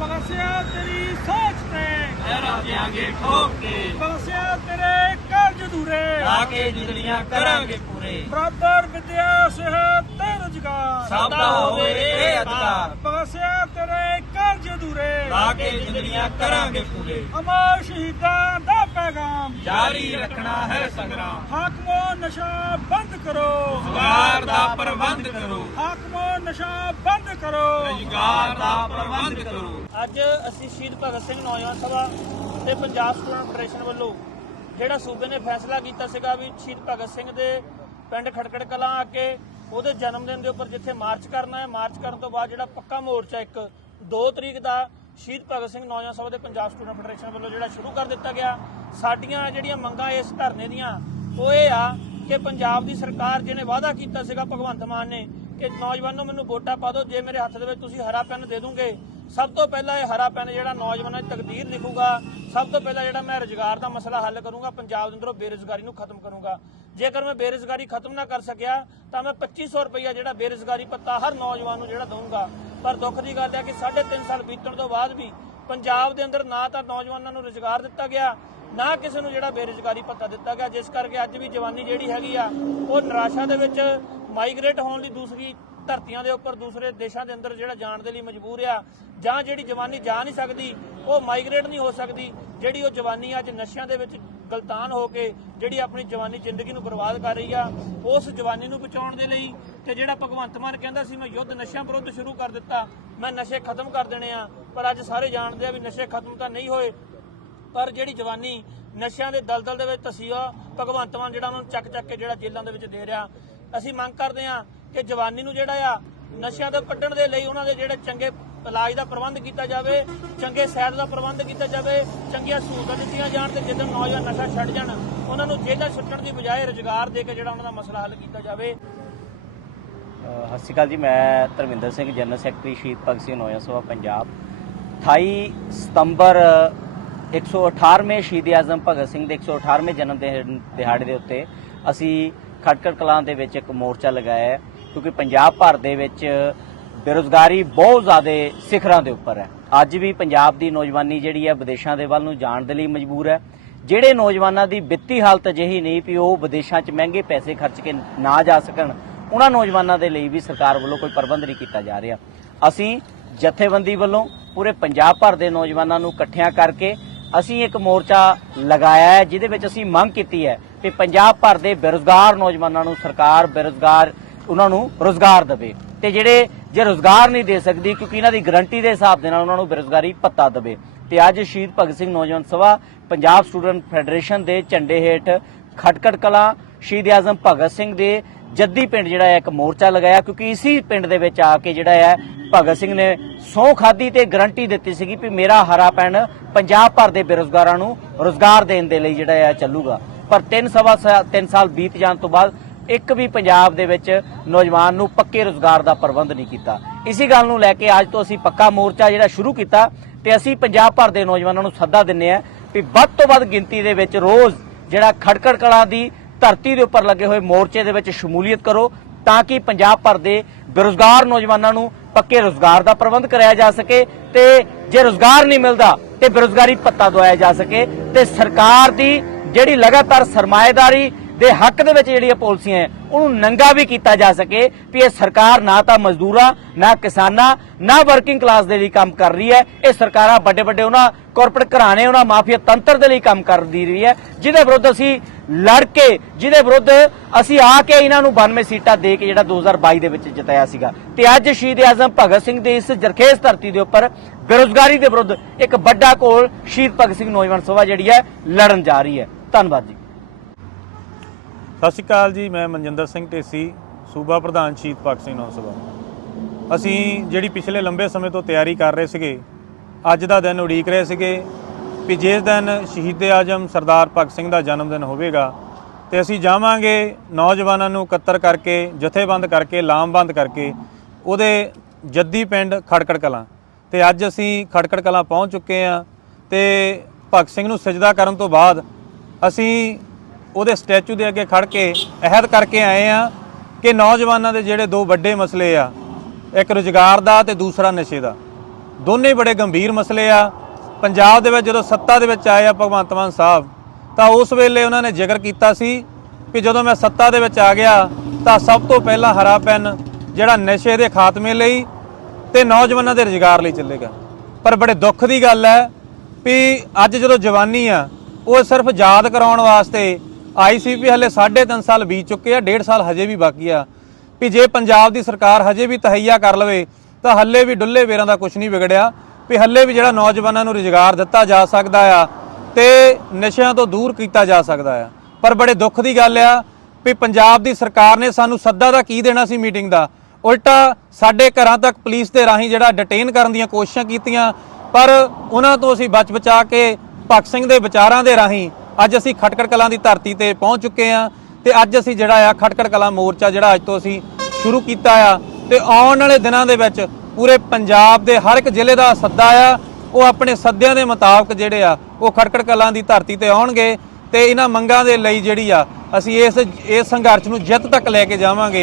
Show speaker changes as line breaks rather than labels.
ਬਖਸ਼ਿਆ ਤੇਰੀ ਸੋਚ ਤੇ।
ਲਹਿਰਾ ਦਿਆਂਗੇ ਠੋਕ ਕੇ।
ਬਖਸ਼ਿਆ ਤੇਰੇ ਕਰਜ ਦੂਰੇ
ਲਾ ਕੇ ਜਿੰਦੜੀਆਂ ਕਰਾਂਗੇ ਪੂਰੇ।
ਬਰਾਬਰ ਵਿਦਿਆ ਸਿਹਤ ਤੇ ਰੁਜ਼ਗਾਰ।
ਸਭ ਦਾ ਹੋਵੇ ਇਹ ਅਧਿਕਾਰ।
ਬਖਸ਼ਿਆ ਤੇਰੇ ਕਰਜ ਦੂਰੇ
ਲਾ ਕੇ ਜਿੰਦੜੀਆਂ ਕਰਾਂਗੇ ਪੂਰੇ।
ਅਮਰ ਸ਼ਹੀਦਾਂ ਦਾ ਪੈਗਾਮ।
ਜਾਰੀ ਰੱਖਣਾ ਹੈ ਸੰਗਰਾਮ।
ਹਾਕਮੋ ਨਸ਼ਾ ਬੰਦ ਕਰੋ।
ਰੁਜ਼ਗਾਰ ਦਾ ਪ੍ਰਬੰਧ ਕਰੋ।
ਹਾਕਮੋ ਨਸ਼ਾ ਬੰਦ ਕਰੋ।
ਰੁਜ਼ਗਾਰ ਦਾ ਪ੍ਰਬੰਧ ਕਰੋ।
ਅੱਜ ਅਸੀਂ ਸ਼ਹੀਦ ਭਗਤ ਸਿੰਘ ਨੌਜਵਾਨ ਸਭਾ ਤੇ ਪੰਜਾਬ ਸਟੂਡੈਂਟ ਫੈਡਰੇਸ਼ਨ ਵੱਲੋਂ ਜਿਹੜਾ ਸੂਬੇ ਨੇ ਫੈਸਲਾ ਕੀਤਾ ਸੀਗਾ ਵੀ ਸ਼ਹੀਦ ਭਗਤ ਸਿੰਘ ਦੇ ਪਿੰਡ ਖੜਕੜ ਕਲਾਂ ਆ ਕੇ ਉਹਦੇ ਜਨਮ ਦਿਨ ਦੇ ਉੱਪਰ ਜਿੱਥੇ ਮਾਰਚ ਕਰਨਾ ਹੈ, ਮਾਰਚ ਕਰਨ ਤੋਂ ਬਾਅਦ ਜਿਹੜਾ ਪੱਕਾ ਮੋਰਚਾ ਇੱਕ 2 ਤਰੀਕ ਦਾ ਸ਼ਹੀਦ ਭਗਤ ਸਿੰਘ ਨੌਜਵਾਨ ਸਭਾ ਦੇ ਪੰਜਾਬ ਸਟੂਡੈਂਟ ਫੈਡਰੇਸ਼ਨ ਵੱਲੋਂ ਜਿਹੜਾ ਸ਼ੁਰੂ ਕਰ ਦਿੱਤਾ ਗਿਆ। ਸਾਡੀਆਂ ਜਿਹੜੀਆਂ ਮੰਗਾਂ ਇਸ ਧਰਨੇ ਦੀਆਂ, ਉਹ ਇਹ ਆ ਕਿ ਪੰਜਾਬ ਦੀ ਸਰਕਾਰ ਜਿਹਨੇ ਵਾਅਦਾ ਕੀਤਾ ਸੀਗਾ, ਭਗਵੰਤ ਮਾਨ ਨੇ, ਕਿ ਨੌਜਵਾਨੋ ਮੈਨੂੰ ਵੋਟਾਂ ਪਾ ਦਿਓ, ਜੇ ਮੇਰੇ ਹੱਥ ਦੇ ਵਿੱਚ ਤੁਸੀਂ ਹਰਾ ਪੈਨ ਦੇ ਦੋਗੇ ਸਭ ਤੋਂ ਪਹਿਲਾਂ ਇਹ ਹਰਾ ਪੈਨ ਜਿਹੜਾ ਨੌਜਵਾਨਾਂ ਦੀ ਤਕਦੀਰ ਲਿਖੂਗਾ, ਸਭ ਤੋਂ ਪਹਿਲਾਂ ਜਿਹੜਾ ਮੈਂ ਰੁਜ਼ਗਾਰ ਦਾ ਮਸਲਾ ਹੱਲ ਕਰੂੰਗਾ, ਪੰਜਾਬ ਦੇ ਅੰਦਰੋਂ ਬੇਰੁਜ਼ਗਾਰੀ ਨੂੰ ਖਤਮ ਕਰੂੰਗਾ। ਜੇਕਰ ਮੈਂ ਬੇਰੁਜ਼ਗਾਰੀ ਖਤਮ ਨਾ ਕਰ ਸਕਿਆ, ਤਾਂ ਮੈਂ 2500 ਰੁਪਇਆ ਜਿਹੜਾ ਬੇਰੁਜ਼ਗਾਰੀ ਭੱਤਾ ਹਰ ਨੌਜਵਾਨ ਨੂੰ ਜਿਹੜਾ ਦਊਂਗਾ। ਪਰ ਦੁੱਖ ਦੀ ਗੱਲ ਹੈ ਕਿ 3.5 ਸਾਲ ਬੀਤਣ ਤੋਂ ਬਾਅਦ ਵੀ ਪੰਜਾਬ ਦੇ ਅੰਦਰ ਨਾ ਤਾਂ ਨੌਜਵਾਨਾਂ ਨੂੰ ਰੁਜ਼ਗਾਰ ਦਿੱਤਾ ਗਿਆ, ਨਾ ਕਿਸੇ ਨੂੰ ਜਿਹੜਾ ਬੇਰੁਜ਼ਗਾਰੀ ਭੱਤਾ ਦਿੱਤਾ ਗਿਆ, ਜਿਸ ਕਰਕੇ ਅੱਜ ਵੀ ਜਵਾਨੀ ਜਿਹੜੀ ਹੈਗੀ ਆ, ਉਹ ਨਿਰਾਸ਼ਾ ਦੇ ਵਿੱਚ ਮਾਈਗ੍ਰੇਟ ਹੋਣ ਲਈ ਦੂਸਰੀ ਧਰਤੀਆਂ ਦੇ ਉੱਪਰ ਦੂਸਰੇ ਦੇਸ਼ਾਂ ਦੇ ਅੰਦਰ ਜਿਹੜਾ ਜਾਣ ਦੇ ਲਈ ਮਜਬੂਰ ਆ, ਜਾਂ ਜਿਹੜੀ ਜਵਾਨੀ ਜਾ ਨਹੀਂ ਸਕਦੀ, ਉਹ ਮਾਈਗ੍ਰੇਟ ਨਹੀਂ ਹੋ ਸਕਦੀ, ਜਿਹੜੀ ਉਹ ਜਵਾਨੀ ਅੱਜ ਨਸ਼ਿਆਂ ਦੇ ਵਿੱਚ ਗਲਤਾਨ ਹੋ ਕੇ ਜਿਹੜੀ ਆਪਣੀ ਜਵਾਨੀ ਜ਼ਿੰਦਗੀ ਨੂੰ ਬਰਬਾਦ ਕਰ ਰਹੀ ਆ, ਉਸ ਜਵਾਨੀ ਨੂੰ ਬਚਾਉਣ ਦੇ ਲਈ ਤੇ ਜਿਹੜਾ ਭਗਵੰਤ ਮਾਨ ਕਹਿੰਦਾ ਸੀ, ਮੈਂ ਯੁੱਧ ਨਸ਼ਿਆਂ ਵਿਰੁੱਧ ਸ਼ੁਰੂ ਕਰ ਦਿੱਤਾ, ਮੈਂ ਨਸ਼ੇ ਖਤਮ ਕਰ ਦੇਣੇ ਆ। ਪਰ ਅੱਜ ਸਾਰੇ ਜਾਣਦੇ ਆ ਵੀ ਨਸ਼ੇ ਖਤਮ ਤਾਂ ਨਹੀਂ ਹੋਏ, ਪਰ ਜਿਹੜੀ ਜਵਾਨੀ ਨਸ਼ਿਆਂ ਦੇ ਦਲਦਲ ਦੇ ਵਿੱਚ ਧਸੀ ਆ, ਭਗਵੰਤ ਮਾਨ ਜਿਹੜਾ ਉਹਨਾਂ ਨੂੰ ਚੱਕ ਚੱਕ ਕੇ ਜਿਹੜਾ ਜੇਲ੍ਹਾਂ ਦੇ ਵਿੱਚ ਦੇ ਰਿਹਾ। ਅਸੀਂ ਮੰਗ ਕਰਦੇ ਆ ਕਿ ਜਵਾਨੀ ਨੂੰ ਜਿਹੜਾ ਆ ਨਸ਼ਿਆਂ ਤੋਂ ਕੱਢਣ ਦੇ ਲਈ ਉਹਨਾਂ ਦੇ ਜਿਹੜੇ ਚੰਗੇ ਇਲਾਜ ਦਾ ਪ੍ਰਬੰਧ ਕੀਤਾ ਜਾਵੇ, ਚੰਗੇ ਸੈਰ ਦਾ ਪ੍ਰਬੰਧ ਕੀਤਾ ਜਾਵੇ, ਚੰਗੀਆਂ ਸਹੂਲਤਾਂ ਦਿੱਤੀਆਂ ਜਾਣ ਤੇ ਜਦੋਂ ਨੌਜਵਾਨ ਨਸ਼ਾ ਛੱਡ ਜਾਣ, ਉਹਨਾਂ ਨੂੰ ਜੇਲ੍ਹਾਂ ਛੱਡਣ ਦੀ ਬਜਾਏ ਰੁਜ਼ਗਾਰ ਦੇ ਕੇ ਜਿਹੜਾ ਉਹਨਾਂ ਦਾ ਮਸਲਾ ਹੱਲ ਕੀਤਾ ਜਾਵੇ।
ਸਤਿ ਸ਼੍ਰੀ ਅਕਾਲ ਜੀ, ਮੈਂ ਧਰਮਿੰਦਰ ਸਿੰਘ, ਜਨਰਲ ਸੈਕਟਰੀ ਸ਼ਹੀਦ ਭਗਤ ਸਿੰਘ, ਨੌਜਵਾਨ ਸਭਾ ਪੰਜਾਬ। 28 ਸਤੰਬਰ 118ਵੇਂ ਸ਼ਹੀਦ ਆਜ਼ਮ ਭਗਤ ਸਿੰਘ ਦੇ 118ਵੇਂ ਜਨਮ ਦਿਨ- ਦਿਹਾੜੇ ਦੇ ਉੱਤੇ ਅਸੀਂ ਖਟਕੜ ਕਲਾਂ ਦੇ ਵਿੱਚ ਇੱਕ ਮੋਰਚਾ ਲਗਾਇਆ ਹੈ। ਕਿਉਂਕਿ ਪੰਜਾਬ ਭਰ ਦੇ ਵਿੱਚ ਬੇਰੁਜ਼ਗਾਰੀ ਬਹੁਤ ਜ਼ਿਆਦਾ ਸਿਖਰਾਂ ਦੇ ਉੱਪਰ ਹੈ। ਅੱਜ ਵੀ ਪੰਜਾਬ ਦੀ ਨੌਜਵਾਨੀ ਜਿਹੜੀ ਹੈ ਵਿਦੇਸ਼ਾਂ ਦੇ ਵੱਲ ਨੂੰ ਜਾਣ ਦੇ ਲਈ ਮਜਬੂਰ ਹੈ। ਜਿਹੜੇ ਨੌਜਵਾਨਾਂ ਦੀ ਵਿੱਤੀ ਹਾਲਤ ਅਜਿਹੀ ਨਹੀਂ ਵੀ ਉਹ ਵਿਦੇਸ਼ਾਂ 'ਚ ਮਹਿੰਗੇ ਪੈਸੇ ਖਰਚ ਕੇ ਨਾ ਜਾ ਸਕਣ, ਉਹਨਾਂ ਨੌਜਵਾਨਾਂ ਦੇ ਲਈ ਵੀ ਸਰਕਾਰ ਵੱਲੋਂ ਕੋਈ ਪ੍ਰਬੰਧ ਨਹੀਂ ਕੀਤਾ ਜਾ ਰਿਹਾ। ਅਸੀਂ ਜਥੇਬੰਦੀ ਵੱਲੋਂ ਪੂਰੇ ਪੰਜਾਬ ਭਰ ਦੇ ਨੌਜਵਾਨਾਂ ਨੂੰ ਇਕੱਠਿਆਂ ਕਰਕੇ ਅਸੀਂ ਇੱਕ ਮੋਰਚਾ ਲਗਾਇਆ ਹੈ, ਜਿਹਦੇ ਵਿੱਚ ਅਸੀਂ ਮੰਗ ਕੀਤੀ ਹੈ ਕਿ ਪੰਜਾਬ ਭਰ ਦੇ ਬੇਰੁਜ਼ਗਾਰ ਨੌਜਵਾਨਾਂ ਨੂੰ ਸਰਕਾਰ ਬੇਰੁਜ਼ਗਾਰ ਉਹਨਾਂ ਨੂੰ ਰੋਜ਼ਗਾਰ ਦੇਵੇ ਤੇ ਜਿਹੜੇ ਜੇ ਰੋਜ਼ਗਾਰ ਨਹੀਂ ਦੇ ਸਕਦੀ ਕਿਉਂਕਿ ਇਹਨਾਂ ਦੀ ਗਰੰਟੀ ਦੇ ਹਿਸਾਬ ਦੇ ਨਾਲ ਉਹਨਾਂ ਨੂੰ ਬੇਰੁਜ਼ਗਾਰੀ ਭੱਤਾ ਦੇਵੇ। ਤੇ ਅੱਜ ਸ਼ਹੀਦ ਭਗਤ ਸਿੰਘ ਨੌਜਵਾਨ ਸਭਾ ਪੰਜਾਬ ਸਟੂਡੈਂਟ ਫੈਡਰੇਸ਼ਨ ਦੇ ਝੰਡੇ ਹੇਠ ਖਟਕੜ ਕਲਾਂ ਸ਼ਹੀਦ ਆਜ਼ਮ ਭਗਤ ਸਿੰਘ ਦੇ ਜੱਦੀ ਪਿੰਡ ਜਿਹੜਾ ਹੈ ਇੱਕ ਮੋਰਚਾ ਲਗਾਇਆ ਕਿਉਂਕਿ ਇਸੀ ਪਿੰਡ ਦੇ ਵਿੱਚ ਆ ਕੇ ਜਿਹੜਾ ਹੈ ਭਗਤ ਸਿੰਘ ਨੇ ਸਹੁੰ ਖਾਦੀ ਤੇ ਗਰੰਟੀ ਦਿੱਤੀ ਸੀਗੀ ਕਿ ਮੇਰਾ ਹਰਾ ਪੈਨ ਪੰਜਾਬ ਭਰ ਦੇ ਬੇਰੁਜ਼ਗਾਰਾਂ ਨੂੰ ਰੋਜ਼ਗਾਰ ਦੇਣ ਦੇ ਲਈ ਜਿਹੜਾ ਹੈ ਚੱਲੂਗਾ। ਪਰ 3 ਸਵਾ 3 ਸਾਲ ਬੀਤ ਜਾਣ ਤੋਂ ਬਾਅਦ ਇੱਕ ਵੀ ਪੰਜਾਬ ਦੇ ਵਿੱਚ ਨੌਜਵਾਨ ਨੂੰ ਪੱਕੇ ਰੋਜ਼ਗਾਰ ਦਾ ਪ੍ਰਬੰਧ ਨਹੀਂ ਕੀਤਾ। ਇਸੇ ਗੱਲ ਨੂੰ ਲੈ ਕੇ ਅੱਜ ਤੋਂ ਅਸੀਂ ਪੱਕਾ ਮੋਰਚਾ ਜਿਹੜਾ ਸ਼ੁਰੂ ਕੀਤਾ ਤੇ ਅਸੀਂ ਪੰਜਾਬ ਭਰ ਦੇ ਨੌਜਵਾਨਾਂ ਨੂੰ ਸੱਦਾ ਦਿੰਨੇ ਆ ਵੀ ਵੱਧ ਤੋਂ ਵੱਧ ਗਿਣਤੀ ਦੇ ਵਿੱਚ ਰੋਜ਼ ਜਿਹੜਾ ਖੜਕੜ ਕਲਾਂ ਦੀ ਧਰਤੀ ਦੇ ਉੱਪਰ ਲੱਗੇ ਹੋਏ ਮੋਰਚੇ ਦੇ ਵਿੱਚ ਸ਼ਮੂਲੀਅਤ ਕਰੋ ਤਾਂ ਕਿ ਪੰਜਾਬ ਭਰ ਦੇ ਬੇਰੁਜ਼ਗਾਰ ਨੌਜਵਾਨਾਂ ਨੂੰ ਪੱਕੇ ਰੋਜ਼ਗਾਰ ਦਾ ਪ੍ਰਬੰਧ ਕਰਾਇਆ ਜਾ ਸਕੇ ਤੇ ਜੇ ਰੋਜ਼ਗਾਰ ਨਹੀਂ ਮਿਲਦਾ ਤੇ ਬੇਰੁਜ਼ਗਾਰੀ ਪੱਤਾ ਦਵਾਇਆ ਜਾ ਸਕੇ ਤੇ ਸਰਕਾਰ ਦੀ ਜਿਹੜੀ ਲਗਾਤਾਰ ਸਰਮਾਏਦਾਰੀ ਦੇ ਹੱਕ ਦੇ ਵਿੱਚ ਜਿਹੜੀਆਂ ਪਾਲਿਸੀਆਂ ਹੈ, ਉਹਨੂੰ ਨੰਗਾ ਵੀ ਕੀਤਾ ਜਾ ਸਕੇ ਵੀ ਇਹ ਸਰਕਾਰ ਨਾ ਤਾਂ ਮਜ਼ਦੂਰਾਂ, ਨਾ ਕਿਸਾਨਾਂ, ਨਾ ਵਰਕਿੰਗ ਕਲਾਸ ਦੇ ਲਈ ਕੰਮ ਕਰ ਰਹੀ ਹੈ। ਇਹ ਸਰਕਾਰਾਂ ਵੱਡੇ ਵੱਡੇ ਉਹਨਾਂ ਕਾਰਪੋਰੇਟ ਘਰਾਣੇ, ਉਹਨਾਂ ਮਾਫੀਆ ਤੰਤਰ ਦੇ ਲਈ ਕੰਮ ਕਰਦੀ ਰਹੀ ਹੈ। ਜਿਹਦੇ ਵਿਰੁੱਧ ਅਸੀਂ ਲੜ ਕੇ, ਜਿਹਦੇ ਵਿਰੁੱਧ ਅਸੀਂ ਆ ਕੇ ਇਹਨਾਂ ਨੂੰ 92 ਸੀਟਾਂ ਦੇ ਕੇ ਜਿਹੜਾ 2022 ਦੇ ਵਿੱਚ ਜਿਤਾਇਆ ਸੀਗਾ। ਤੇ ਅੱਜ ਸ਼ਹੀਦ ਆਜ਼ਮ ਭਗਤ ਸਿੰਘ ਦੇ ਇਸ ਜਰਖੇਜ਼ ਧਰਤੀ ਦੇ ਉੱਪਰ ਬੇਰੁਜ਼ਗਾਰੀ ਦੇ ਵਿਰੁੱਧ ਇੱਕ ਵੱਡਾ ਕੋਲ ਸ਼ਹੀਦ ਭਗਤ ਸਿੰਘ ਨੌਜਵਾਨ ਸਭਾ ਜਿਹੜੀ ਹੈ, ਲੜਨ ਜਾ ਰਹੀ ਹੈ। ਧੰਨਵਾਦ ਜੀ।
ਸਤਿ ਸ਼੍ਰੀ ਅਕਾਲ ਜੀ, ਮੈਂ ਮਨਜਿੰਦਰ ਸਿੰਘ ਢੇਸੀ, ਸੂਬਾ ਪ੍ਰਧਾਨ ਸ਼ਹੀਦ ਭਗਤ ਸਿੰਘ ਨੌ ਸਭਾ। ਅਸੀਂ ਜਿਹੜੀ ਪਿਛਲੇ ਲੰਬੇ ਸਮੇਂ ਤੋਂ ਤਿਆਰੀ ਕਰ ਰਹੇ ਸੀਗੇ, ਅੱਜ ਦਾ ਦਿਨ ਉਡੀਕ ਰਹੇ ਸੀਗੇ ਕਿ ਜਿਸ ਦਿਨ ਸ਼ਹੀਦ ਆਜਮ ਸਰਦਾਰ ਭਗਤ ਸਿੰਘ ਦਾ ਜਨਮ ਦਿਨ ਹੋਵੇਗਾ, ਤੇ ਅਸੀਂ ਜਾਵਾਂਗੇ ਨੌਜਵਾਨਾਂ ਨੂੰ ਇਕੱਤਰ ਕਰਕੇ, ਜਥੇਬੰਦ ਕਰਕੇ, ਲਾਮਬੰਦ ਕਰਕੇ, ਉਹਦੇ ਜੱਦੀ ਪਿੰਡ ਖੜਕੜ ਕਲਾਂ। ਤੇ ਅੱਜ ਅਸੀਂ ਖੜਕੜ ਕਲਾਂ ਪਹੁੰਚ ਚੁੱਕੇ ਹਾਂ ਤੇ ਭਗਤ ਸਿੰਘ ਨੂੰ ਸਜਦਾ ਕਰਨ ਤੋਂ ਬਾਅਦ ਅਸੀਂ ਉਹਦੇ ਸਟੈਚੂ ਦੇ ਅੱਗੇ ਖੜ ਕੇ ਅਹਿਦ ਕਰਕੇ ਆਏ ਆ ਕਿ ਨੌਜਵਾਨਾਂ ਦੇ ਜਿਹੜੇ ਦੋ ਵੱਡੇ ਮਸਲੇ ਆ, ਇੱਕ ਰੁਜ਼ਗਾਰ ਦਾ ਤੇ ਦੂਸਰਾ ਨਸ਼ੇ ਦਾ। ਦੋਨੇ ਬੜੇ ਗੰਭੀਰ ਮਸਲੇ ਆ। ਪੰਜਾਬ ਦੇ ਵਿੱਚ ਜਦੋਂ ਸੱਤਾ ਦੇ ਵਿੱਚ ਆਏ ਆ ਭਗਵੰਤ ਮਾਨ ਸਾਹਿਬ, ਤਾਂ ਉਸ ਵੇਲੇ ਉਹਨਾਂ ਨੇ ਜ਼ਿਕਰ ਕੀਤਾ ਸੀ ਕਿ ਜਦੋਂ ਮੈਂ ਸੱਤਾ ਦੇ ਵਿੱਚ ਆ ਗਿਆ, ਤਾਂ ਸਭ ਤੋਂ ਪਹਿਲਾਂ ਹਰਾ ਪੈਨ ਜਿਹੜਾ ਨਸ਼ੇ ਦੇ ਖਾਤਮੇ ਲਈ ਤੇ ਨੌਜਵਾਨਾਂ ਦੇ ਰੁਜ਼ਗਾਰ ਲਈ ਚੱਲੇਗਾ। ਪਰ ਬੜੇ ਦੁੱਖ ਦੀ ਗੱਲ ਹੈ ਵੀ ਅੱਜ ਜਦੋਂ ਜਵਾਨੀ ਆ, ਉਹ ਸਿਰਫ ਯਾਦ ਕਰਾਉਣ ਵਾਸਤੇ ਆਈਸੀਪੀ ਹਲੇ 3.5 ਸਾਲ ਬੀਤ ਚੁੱਕੇ ਆ 1.5 ਸਾਲ ਹਜੇ ਵੀ ਬਾਕੀ ਆ। ਵੀ ਜੇ ਪੰਜਾਬ ਦੀ ਸਰਕਾਰ ਹਜੇ ਵੀ ਤਹਈਆ ਕਰ ਲਵੇ, ਤਾਂ ਹੱਲੇ ਵੀ ਡੁੱਲੇ ਵੇਰਾਂ ਦਾ ਕੁਝ ਨਹੀਂ ਵਿਗੜਿਆ। ਵੀ ਹੱਲੇ ਵੀ ਜਿਹੜਾ ਨੌਜਵਾਨਾਂ ਨੂੰ ਰੁਜ਼ਗਾਰ ਦਿੱਤਾ ਜਾ ਸਕਦਾ ਆ, ਤੇ ਨਸ਼ਿਆਂ ਤੋਂ ਦੂਰ ਕੀਤਾ ਜਾ ਸਕਦਾ ਆ। ਪਰ ਬੜੇ ਦੁੱਖ ਦੀ ਗੱਲ ਆ ਵੀ ਪੰਜਾਬ ਦੀ ਸਰਕਾਰ ਨੇ ਸਾਨੂੰ ਸੱਦਾ ਦਾ ਕੀ ਦੇਣਾ ਸੀ ਮੀਟਿੰਗ ਦਾ? ਉਲਟਾ ਸਾਡੇ ਘਰਾਂ ਤੱਕ ਪੁਲਿਸ ਦੇ ਰਾਹੀਂ ਜਿਹੜਾ ਡਿਟੇਨ ਕਰਨ ਦੀਆਂ ਕੋਸ਼ਿਸ਼ਾਂ ਕੀਤੀਆਂ, ਪਰ ਉਹਨਾਂ ਤੋਂ ਅਸੀਂ ਬਚ ਬਚਾ ਕੇ ਭਗਤ ਸਿੰਘ ਦੇ ਵਿਚਾਰਾਂ ਦੇ ਰਾਹੀਂ ਅੱਜ ਅਸੀਂ ਖਟਕੜ ਕਲਾਂ ਦੀ ਧਰਤੀ ਤੇ ਪਹੁੰਚ ਚੁੱਕੇ ਆ ਤੇ ਅੱਜ ਅਸੀਂ ਜਿਹੜਾ ਆ ਖਟਕੜ ਕਲਾਂ ਮੋਰਚਾ ਜਿਹੜਾ ਅੱਜ ਤੋਂ ਅਸੀਂ ਸ਼ੁਰੂ ਕੀਤਾ ਆ ਤੇ ਆਉਣ ਵਾਲੇ ਦਿਨਾਂ ਦੇ ਵਿੱਚ ਪੂਰੇ ਪੰਜਾਬ ਦੇ ਹਰ ਇੱਕ ਜ਼ਿਲ੍ਹੇ ਦਾ ਸੱਦਾ ਆ, ਉਹ ਆਪਣੇ ਸੱਦਿਆਂ ਦੇ ਮੁਤਾਬਕ ਜਿਹੜੇ ਆ, ਉਹ ਖਟਕੜ ਕਲਾਂ ਦੀ ਧਰਤੀ ਤੇ ਆਉਣਗੇ ਤੇ ਇਹਨਾਂ ਮੰਗਾਂ ਦੇ ਲਈ ਜਿਹੜੀ ਆ, ਅਸੀਂ ਇਸ ਇਸ ਸੰਘਰਸ਼ ਨੂੰ ਜਿੱਤ ਤੱਕ ਲੈ ਕੇ ਜਾਵਾਂਗੇ।